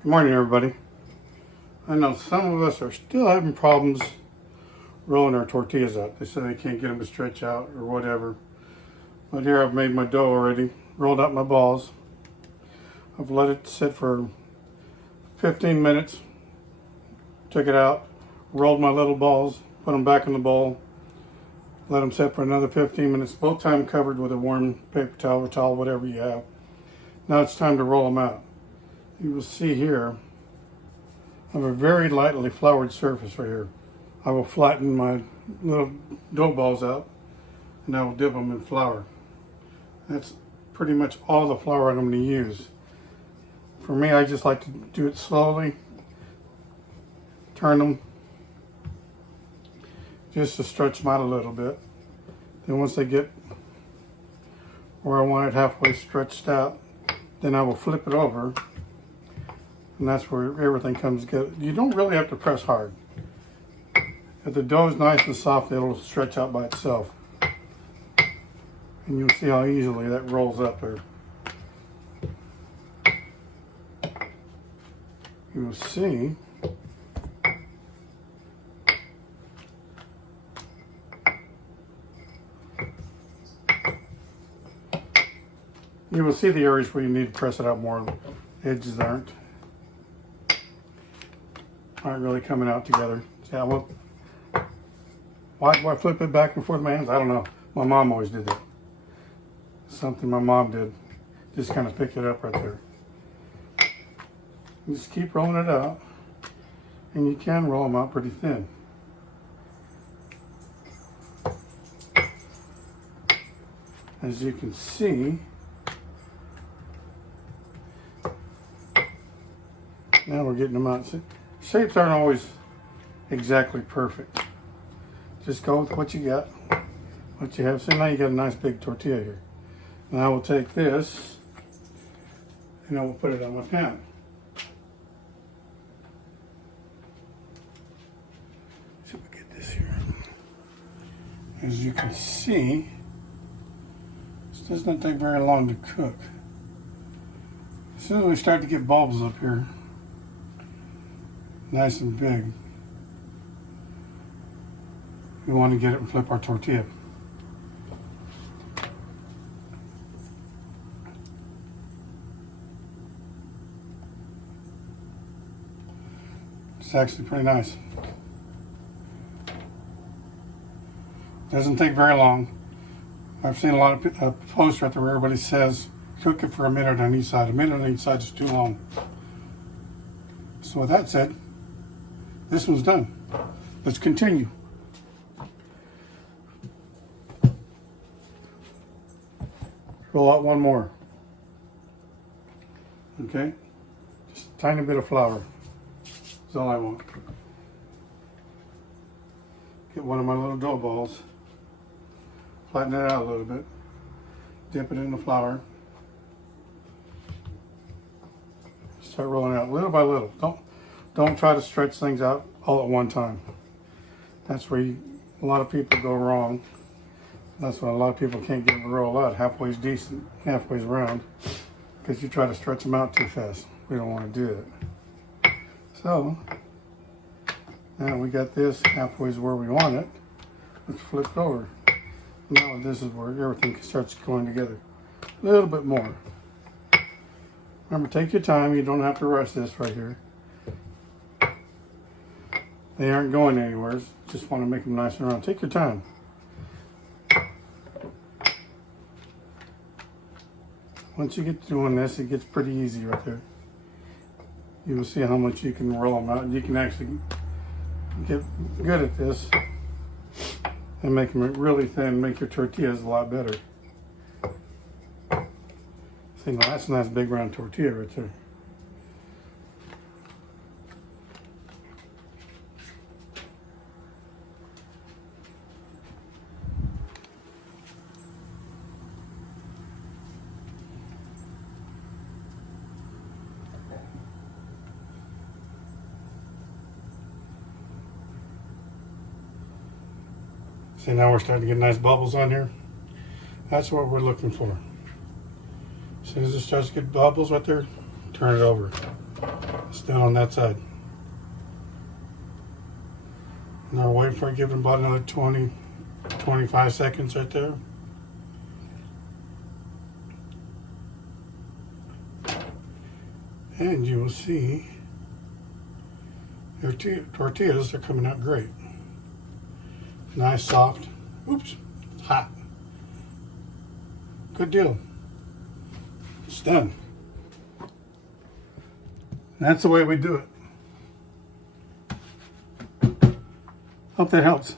Good morning, everybody. I know some of us are still having problems rolling our tortillas out. They say they can't get them to stretch out or whatever. But here I've made my dough already, rolled out my balls. I've let it sit for 15 minutes, took it out, rolled my little balls, put them back in the bowl, let them sit for another 15 minutes, both times covered with a warm paper towel or towel, whatever you have. Now it's time to roll them out. You will see here, I have a very lightly floured surface right here. I will flatten my little dough balls out and I will dip them in flour. That's pretty much all the flour I'm going to use. For me, I just like to do it slowly, turn them just to stretch them out a little bit. Then once they get where I want it halfway stretched out, then I will flip it over. And that's where everything comes together. You don't really have to press hard. If the dough is nice and soft, it'll stretch out by itself. And you'll see how easily that rolls up there. You'll see the areas where you need to press it out more. The edges aren't really coming out together. See, why do I flip it back and forth with my hands? I don't know. My mom always did that. Something my mom did. Just kind of pick it up right there. Just keep rolling it out. And you can roll them out pretty thin. As you can see, now we're getting them out. Shapes aren't always exactly perfect. Just go with what you got, what you have. So now you got a nice big tortilla here. Now I will take this and I will put it on my pan. See if we get this here. As you can see, this does not take very long to cook. As soon as we start to get bubbles up here, nice and big, we want to get it and flip our tortilla. It's actually pretty nice. Doesn't take very long. I've seen a lot of posts out there where everybody says cook it for a minute on each side. A minute on each side is too long. So with that said, this one's done. Let's continue. Roll out one more. Okay? Just a tiny bit of flour. That's all I want. Get one of my little dough balls. Flatten it out a little bit. Dip it in the flour. Start rolling it out little by little. Don't try to stretch things out all at one time. That's where a lot of people go wrong. That's why a lot of people can't get them to roll out. Halfway's decent, halfway's round, because you try to stretch them out too fast. We don't want to do it. So, now we got this halfway's where we want it. Let's flip it over. Now this is where everything starts going together. A little bit more. Remember, take your time. You don't have to rush this right here. They aren't going anywhere. Just want to make them nice and round. Take your time. Once you get doing this, it gets pretty easy right there. You will see how much you can roll them out. You can actually get good at this and make them really thin, make your tortillas a lot better. See, now that's a nice big round tortilla right there. See, now we're starting to get nice bubbles on here. That's what we're looking for. As soon as it starts to get bubbles right there, turn it over. It's done on that side. Now wait for it, give it about another 20, 25 seconds right there. And you will see your tortillas are coming out great. Nice, soft. Oops, hot. Good deal. It's done. That's the way we do it. Hope that helps.